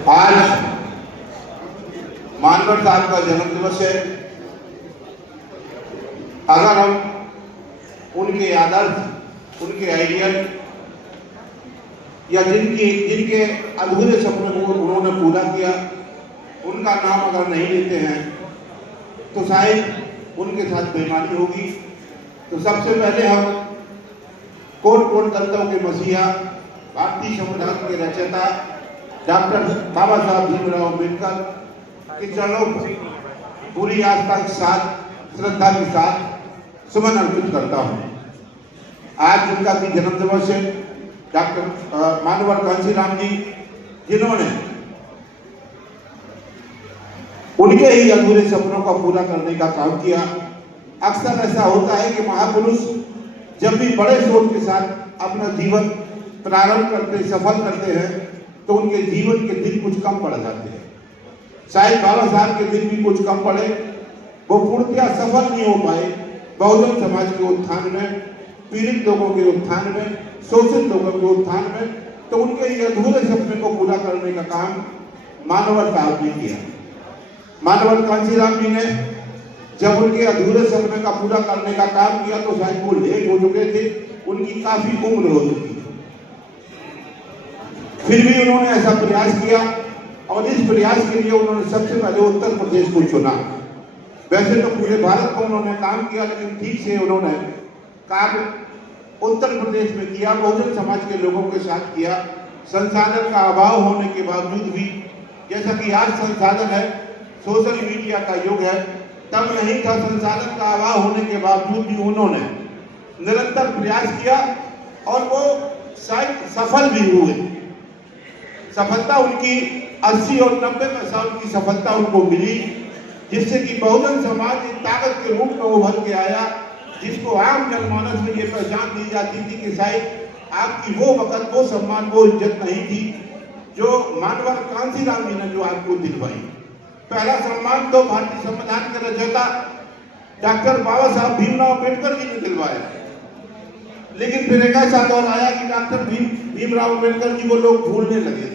आज मानवर साहब का जन्म दिवस है। अगर हम उनके आदर्श, उनके आइडियल या जिनके अधूरे सपने को उन्होंने पूरा किया, उनका नाम अगर नहीं लेते हैं तो शायद उनके साथ बेईमानी होगी। तो सबसे पहले हम कोट कोट दंतों के मसीहा, भारतीय संविधान के रचयिता डॉक्टर बाबा साहब भीमराव अम्बेडकर के चरणों पर पूरी आस्था के साथ, श्रद्धा के साथ सुमन अर्पित करता हूँ। आज उनका भी जन्म दिवस है। डॉक्टर मानवर कांशीराम जी, जिन्होंने उनके ही अधूरे सपनों का पूरा करने का काम किया। अक्सर ऐसा होता है कि महापुरुष जब भी बड़े सोच के साथ अपना जीवन प्रारंभ करते, सफल करते हैं, तो उनके जीवन के दिन कुछ कम पड़ जाते हैं। शायद बाबा साहब के दिन भी कुछ कम पड़े, वो पूर्णतया सफल नहीं हो पाए बहुजन समाज के उत्थान में, पीड़ित लोगों के उत्थान में, शोषित लोगों के उत्थान में। तो उनके ये अधूरे सपने को पूरा करने का काम मानवर साहब ने किया। मानवर कांशीराम जी ने जब उनके अधूरे सपने का पूरा करने का काम किया तो शायद वो लेट हो चुके थे, उनकी काफी उम्र हो चुकी थी। फिर भी उन्होंने ऐसा प्रयास किया और इस प्रयास के लिए उन्होंने सबसे पहले उत्तर प्रदेश को चुना। वैसे तो पूरे भारत में उन्होंने काम किया, लेकिन ठीक से उन्होंने कार्य उत्तर प्रदेश में किया, बहुजन समाज के लोगों के साथ किया। संसाधन का अभाव होने के बावजूद भी, जैसा कि आज संसाधन है, सोशल मीडिया का युग है, तब नहीं था, संसाधन का अभाव होने के बावजूद भी उन्होंने निरंतर प्रयास किया और वो शायद सफल भी हुए। सफलता उनकी 80 और 90% उनकी सफलता उनको मिली, जिससे कि बहुजन समाज एक ताकत के रूप में उभर के आया, जिसको आम जनमानस में ये पहचान दी जाती थी कि शायद आपकी वो वक्त, वो सम्मान, वो इज्जत नहीं थी जो मानवर कांशीराम जी ने जो आपको दिलवाई। पहला सम्मान तो भारतीय संविधान के रचयिता डॉक्टर बाबा साहब भीमराव अम्बेडकर जी ने दिलवाया, लेकिन फिर एक ऐसा दौर आया कि डॉक्टर भीमराव अम्बेडकर जी को लोग भूलने लगे।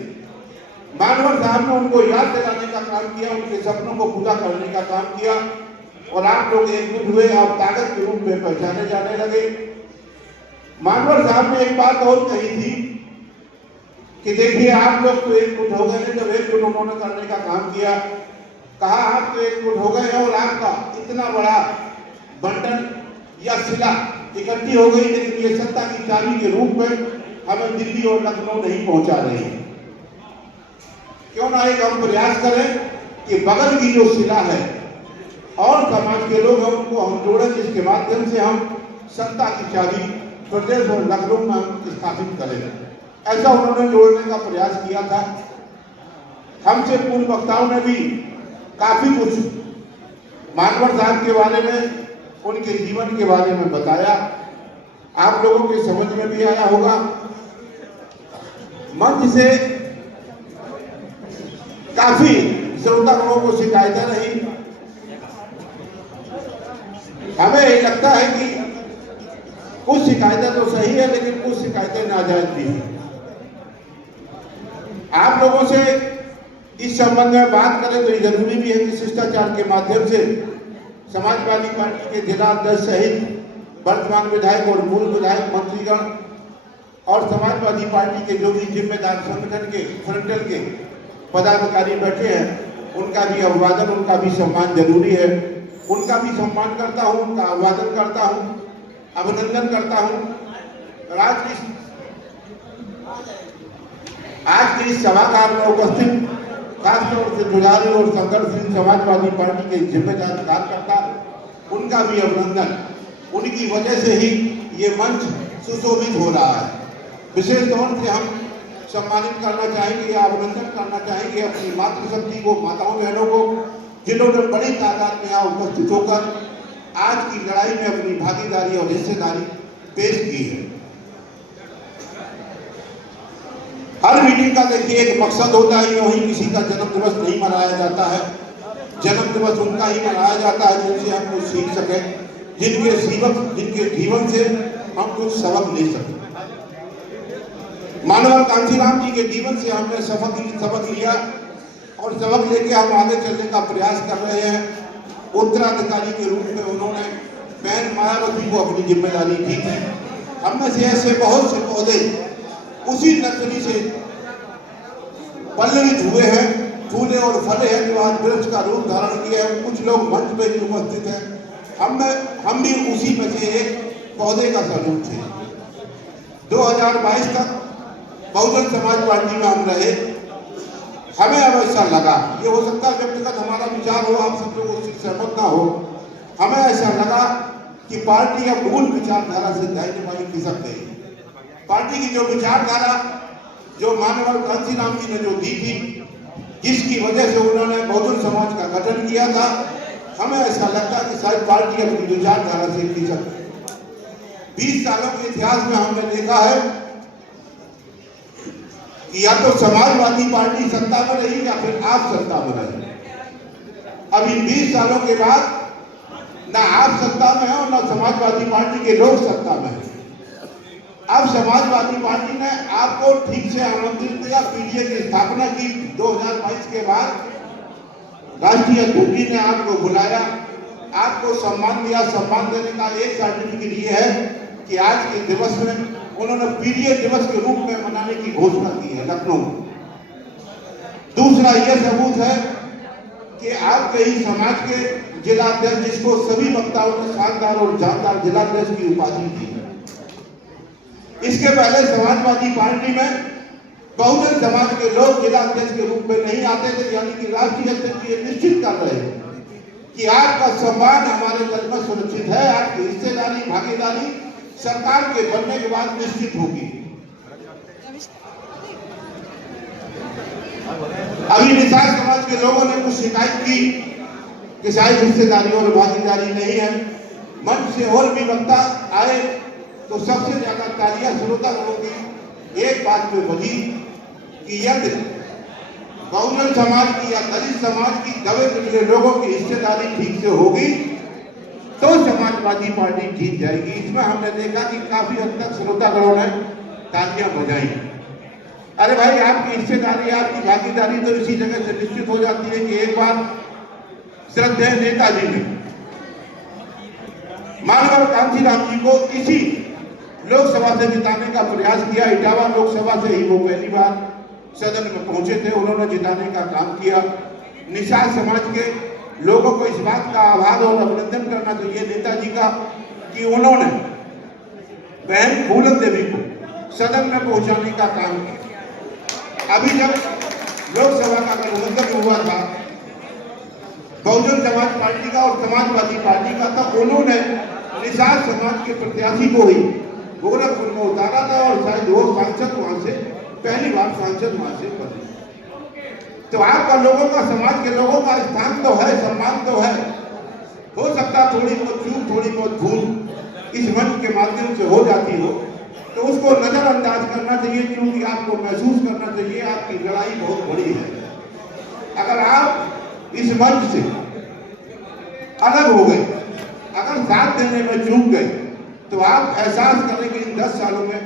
मानवर साहब ने उनको याद दिलाने का काम किया, उनके सपनों को पूरा करने का काम किया और आप लोग एकजुट हुए, आप ताकत के रूप में पहचाने जाने लगे। मानवर साहब ने एक बात और कही थी कि देखिए, आप लोग तो एकजुट हो गए, जब एकजुट उन्होंने करने का काम किया, कहा आप तो एकजुट हो गए और आपका इतना बड़ा बंटन या शिला इकट्ठी हो गई, लेकिन ये सत्ता की चाबी के रूप में हमें दिल्ली और लखनऊ नहीं पहुंचा रही है। क्यों ना एक हम प्रयास करें कि बगल की जो शिला है और समाज के लोग हैं उनको हम जोड़ें, जिसके माध्यम से हम सत्ता की चाबी प्रदेश और लखनऊ में हम स्थापित करें। ऐसा उन्होंने जोड़ने का प्रयास किया था। हमसे पूर्व वक्ताओं ने भी काफी कुछ मानवर साहब के बारे में, उनके जीवन के बारे में बताया, आप लोगों के समझ में भी आया होगा। मंच से काफी श्रोतागणों को शिकायतें रही। हमें ये लगता है कि कुछ शिकायतें तो सही है, लेकिन कुछ शिकायतें नाजायज भी हैं। आप लोगों से इस संबंध में बात करें तो ये जरूरी भी है कि शिष्टाचार के माध्यम से समाजवादी पार्टी के जिला अध्यक्ष सहित वर्तमान विधायक और पूर्व विधायक, मंत्रीगण और समाजवादी पार्टी के जो भी जिम्मेदार संगठन के फ्रंटल के पदाधिकारी बैठे हैं, उनका भी अभिवादन, उनका भी सम्मान जरूरी है। उनका भी सम्मान करता हूं, उनका अभिवादन करता हूं, अभिनंदन करता हूं। आज की इस सभागार में उपस्थित खासतौर से जुझारू और संघर्षशील समाजवादी पार्टी के जिम्मेदार कार्यकर्ता, उनका भी अभिनंदन। उनकी वजह से ही ये मंच सुशोभित हो रहा है। विशेष तौर से हम सम्मानित करना चाहेंगे या अभिनंदन करना चाहेंगे अपनी मातृशक्ति को, माताओं बहनों को, जिन्होंने बड़ी तादाद में यहाँ उपस्थित होकर आज की लड़ाई में अपनी भागीदारी और हिस्सेदारी पेश की है। हर मीटिंग का देखिए एक मकसद होता है, यूं ही किसी का जन्म दिवस नहीं मनाया जाता है। जन्म दिवस उनका ही मनाया जाता है जिनसे हम कुछ सीख सके, जिनके जीवन से हम कुछ सबक ले सकें। मानवर कांशीराम जी के जीवन से हमने सबक लिया और सबक लेके हम आगे चलने का प्रयास कर रहे हैं। उत्तराधिकारी के रूप में उन्होंने बहन मायावती को अपनी जिम्मेदारी दी थी। हम में से ऐसे बहुत से पौधे उसी नर्सरी से पल्लवित हुए हैं, फूले और फले हैं जो आज वृक्ष का रूप धारण किए हैं। कुछ लोग मंच पे भी उपस्थित हैं, हम भी उसी में से एक पौधे का स्वरूप थे। 2022 तक बहुजन समाज पार्टी में हम रहे। हमें अब ऐसा लगा, ये हो सकता है व्यक्तिगत हमारा विचार हो, आप सब लोग उससे सहमत ना हो, हमें ऐसा लगा कि पार्टी अब मूल विचारधारा से दाहिने बाएं खिसक गई। पार्टी की जो विचारधारा जो मानवर कांशीराम जी ने जो दी थी, जिसकी वजह से उन्होंने बहुजन समाज का गठन किया था, हमें ऐसा लगता है कि शायद पार्टी अपनी विचारधारा से खिसक गई। 20 सालों के इतिहास में हमने देखा है कि या तो समाजवादी पार्टी सत्ता में रही या फिर आप सत्ता में रहे। अब इन 20 सालों के बाद ना आप सत्ता में है और ना समाजवादी पार्टी के लोग सत्ता में है। अब समाजवादी पार्टी ने आपको ठीक से आमंत्रित किया, पीडीए की स्थापना की 2022 के बाद। राष्ट्रीय अध्यक्ष जी ने आपको बुलाया, आपको सम्मान दिया। सम्मान देने का एक सर्टिफिकेट ये है कि आज के दिवस में उन्होंने पीडीए दिवस के रूप में मनाने की घोषणा की है लखनऊ में। दूसरा यह सबूत है कि आपके ही समाज के जिलाध्यक्ष, जिसको सभी वक्ताओं ने शानदार और जानदार जिलाध्यक्ष की उपाधि दी। इसके पहले समाजवादी पार्टी में बहुजन समाज के लोग जिलाध्यक्ष के रूप में नहीं आते थे, यानी कि राष्ट्रीय अध्यक्ष ये निश्चित कर रहे हैं कि आपका सम्मान हमारे दल में सुरक्षित है। आपकी हिस्सेदारी भागीदारी सरकार के बनने के बाद निश्चित होगी। अभी निषाद समाज के लोगों ने कुछ शिकायत की कि शायद हिस्सेदारी और भागीदारी नहीं है। मंच से और भी वक्ता आए तो सबसे ज्यादा तालियां श्रोतागणों की एक बात पे बजी कि यदि बहुजन समाज की या दलित समाज की दबे पिछले लोगों की हिस्सेदारी ठीक से होगी तो समाजवादी पार्टी जीत जाएगी। इसमें हमने देखा कि काफी हद तक श्रोतागणों ने तालियां बजाई। अरे भाई, आपकी हिस्सेदारी, आपकी भागीदारी तो इसी जगह से निश्चित हो जाती है कि एक बार श्रद्धेय नेताजी ने मानवर कांशीराम जी को इसी लोकसभा से जिताने का प्रयास किया। इटावा लोकसभा से ही वो पहली बार सदन में पहुंचे थे, उन्होंने जिताने का काम किया। निषाद समाज के लोगों को इस बात का आभार और अभिनंदन करना चाहिए नेताजी का कि उन्होंने बहन फूलन देवी को सदन में पहुंचाने का काम किया। अभी जब लोकसभा का गठबंधन हुआ था बहुजन समाज पार्टी का और समाजवादी पार्टी का, तब उन्होंने निषाद समाज के प्रत्याशी को ही गोरखपुर में उतारा था और शायद वो सांसद वहां से पहली बार सांसद वहां से बने। तो आपका लोगों का, समाज के लोगों का स्थान तो है, सम्मान तो है। हो सकता थोड़ी बहुत चूक, थोड़ी बहुत भूल इस मंच के माध्यम से हो जाती हो, तो उसको नजरअंदाज करना चाहिए, क्योंकि आपको महसूस करना चाहिए आपकी लड़ाई बहुत बड़ी है। अगर आप इस मंच से अलग हो गए, अगर साथ देने में चूक गए, तो आप एहसास करें कि इन 10 सालों में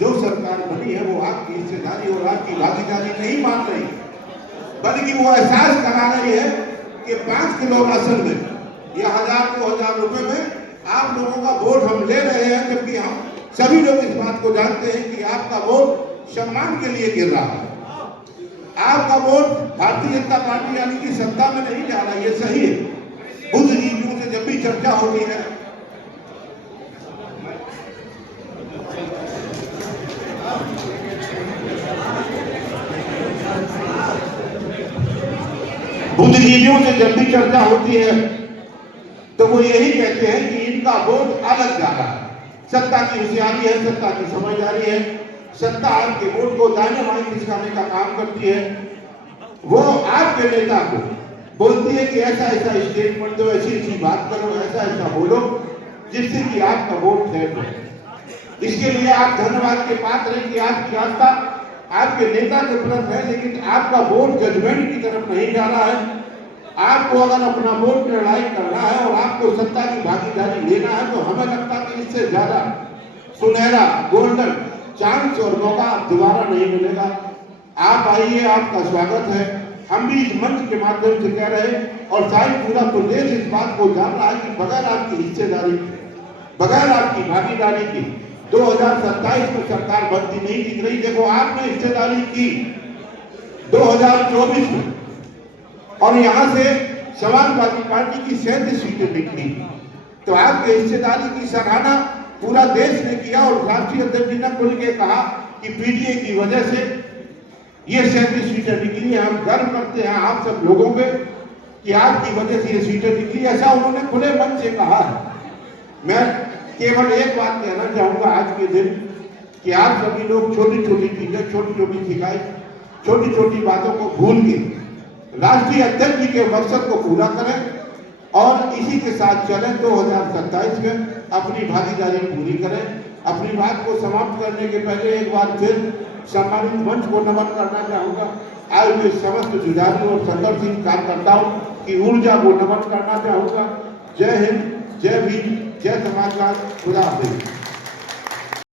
जो सरकार बनी है वो आपकी हिस्सेदारी और आपकी भागीदारी नहीं मान रही, बल्कि वो एहसास करा रही है कि 5 किलो राशन में या 1000-2000 रुपए में आप लोगों का वोट हम ले रहे हैं, जबकि हम सभी लोग इस बात को जानते हैं कि आपका वोट सम्मान के लिए गिर रहा है। आपका वोट भारतीय जनता पार्टी यानी कि सत्ता में नहीं जा रहा, ये सही है। बुद्धिजीवियों से जब भी चर्चा होती है, बुद्धिजीवियों से जब भी चर्चा होती है तो वो यही कहते हैं कि इनका वोट अलग जा रहा है। सत्ता की होशियारी है, सत्ता की समझदारी है, सत्ता आपके वोट को दाहिने बाएं खिसकाने का काम करती है। वो आपके नेता को बोलती है कि ऐसा ऐसा स्टेटमेंट दो, ऐसी ऐसी बात करो, ऐसा ऐसा बोलो, जिससे कि आपका वोट सेट हो। इसके लिए आप धन्यवाद के पात्र हैं कि आपकी आस्था आपके नेता के प्रति है, लेकिन आपका वोट जजमेंट की तरफ नहीं जा रहा है। आपको अगर अपना वोट निर्णायक करना है और आपको सत्ता की भागीदारी लेना है, तो हमें लगता है कि इससे ज्यादा सुनहरा गोल्डन चांस और मौका अब दोबारा नहीं मिलेगा। आप आइए, आपका स्वागत है। हम भी इस मंच के माध्यम से कह रहे हैं और शायद पूरा प्रदेश इस बात को जान रहा है कि बगैर आपकी हिस्सेदारी, बगैर आपकी भागीदारी की 2027 में सरकार बनती नहीं दिख रही। देखो, आपने हिस्सेदारी की 2024 में और यहाँ से समाजवादी पार्टी की 37 सीटें निकली, तो आपके हिस्सेदारी की सराहना पूरा देश ने किया और राष्ट्रीय अध्यक्ष जी ने खुल के कहा कि पीडीए की वजह से ये 37 सीटें निकली है। हम गर्व करते हैं आप सब लोगों पे कि आपकी वजह से ये सीटें निकली, ऐसा उन्होंने खुले मन से कहा है। मैं केवल एक बात कहना चाहूंगा आज के दिन कि आप सभी लोग छोटी छोटी चीजें, छोटी छोटी शिकायत, छोटी छोटी बातों को भूल के राष्ट्रीय अध्यक्ष जी के मकसद को पूरा करें और इसी के साथ चलें। 2027 में अपनी भागीदारी पूरी करें। अपनी बात को समाप्त करने के पहले एक बार फिर सम्मानित मंच को नमन करना चाहूंगा। आए हुए समस्त जुझारू और संघर्षशील कार्यकर्ताओं की ऊर्जा को नमन करना चाहूंगा। जय हिंद, जय भीम, जय समाजवाद, खुदा हाफिज।